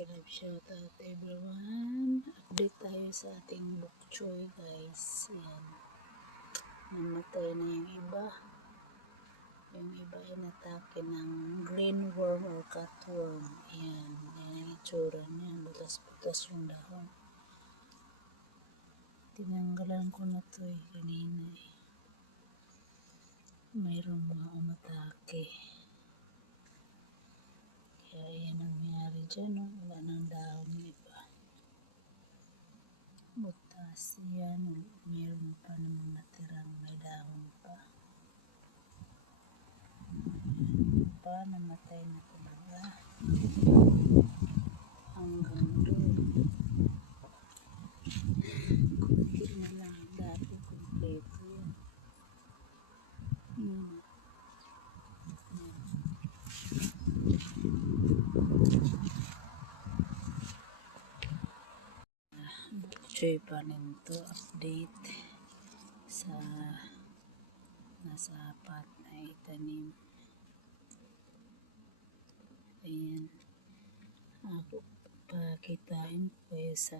Love shout out everyone. Update tayo sa ating bok choy guys. Yan. Namatay na yung iba. Yung iba ay natake ng green worm or cutworm. Yan. Yan ang itsura niya. Butas-butas yung dahon. Tinanggalan ko na to kanina mayroong mga umatake. Kaya yan ang nangyari dyan, no? Wala nang dahon yung iba. Butas yan, mayroon pa namang natirang may dahon pa. Namatay na talaga. Hanggang doon. Kunti na lang. Dati kompleto yan. Bukchoy pa rin to, update sa nasa apat na itanim. Ayan, ako pakitain ko sa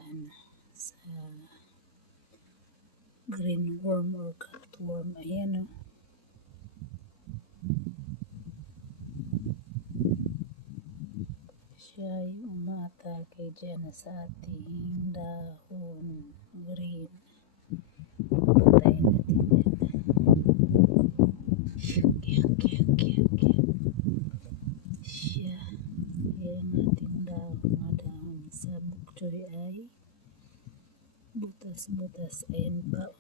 green worm or cutworm. Ayan o. Siya yung umatake dyan sa ating dahon green. Patayin natin yan. Siya. Yan ating dahon sa bukchoy ay butas-butas. Ayan pa.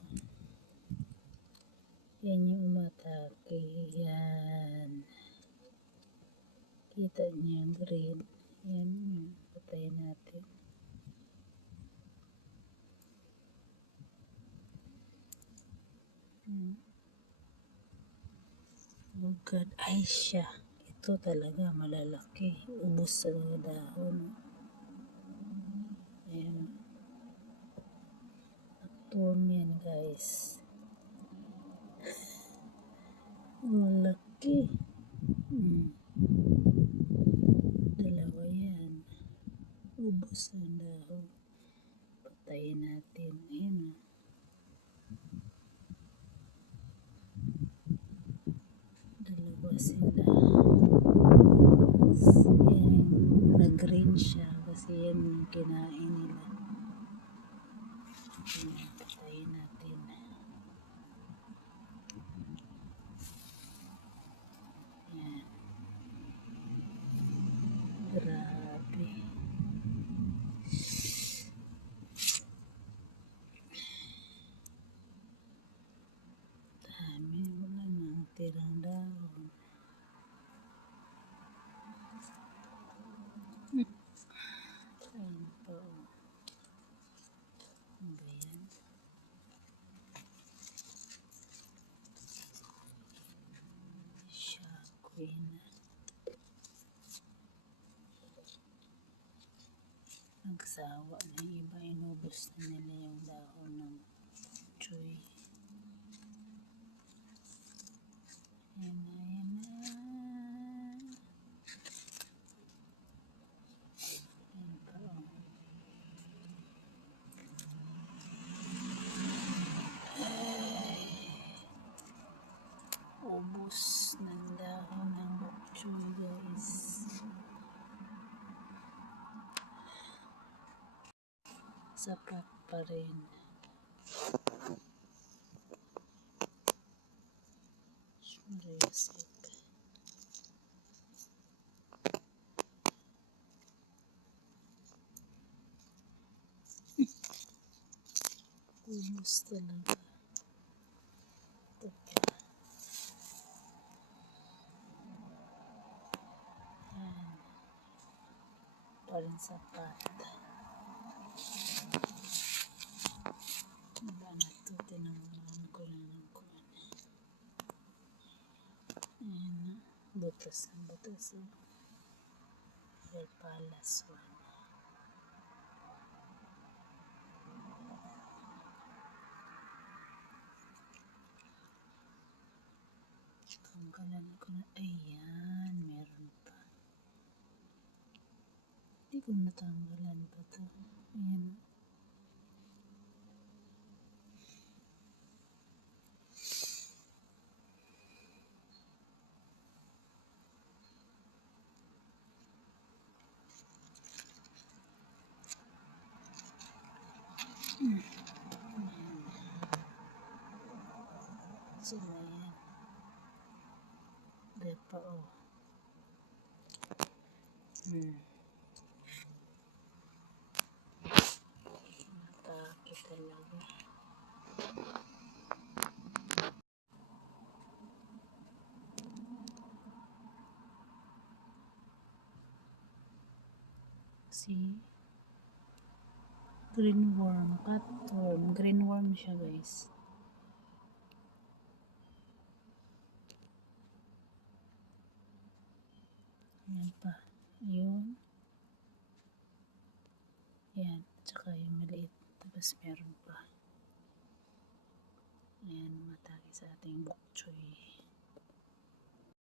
Yan yung umatake. Yan. Kita niyo yung green. Yan yung patayin natin. Oh God, ay siya. Ito talaga malalaki. Ubos sa dahon. Ayan. Cutworm yan guys. Malaki. Dalawa yan. Ubos ang dahon. Patayin natin. Ayan o. Dalawa sila. Ayan. Nag-green siya kasi yan yung kinain nila. Ayan. Patayin natin. Ayan. Grabe. Dami, wala nang tirang dahon. Ayan pa o. Ano ba yan? Shakoy na. Nagsawa na iba. Inubos na nila yung dahon ng choy. Ayan na, ayan na. Ayan pa o. Ubos ng dahon ng bok choy guys. Sapat pa rin. Reset. Ubos talaga. Ito pa. Ayan. Parin sapat. Wala na ito. Tinangunan ko na ng kuwan. Ayan na. Butas ang butas. May palas one. Tanggalan ko na. Ayan. Meron pa. Hindi ko natanggalan pa to. Ayan. Sila yan. Depa oh. Atake talaga. See? Green worm, cutworm. Green worm siya guys. Ayan pa. Ayun. Ayan. Tsaka yung maliit. Tapos meron pa. Ayan, matake sa ating bok choy.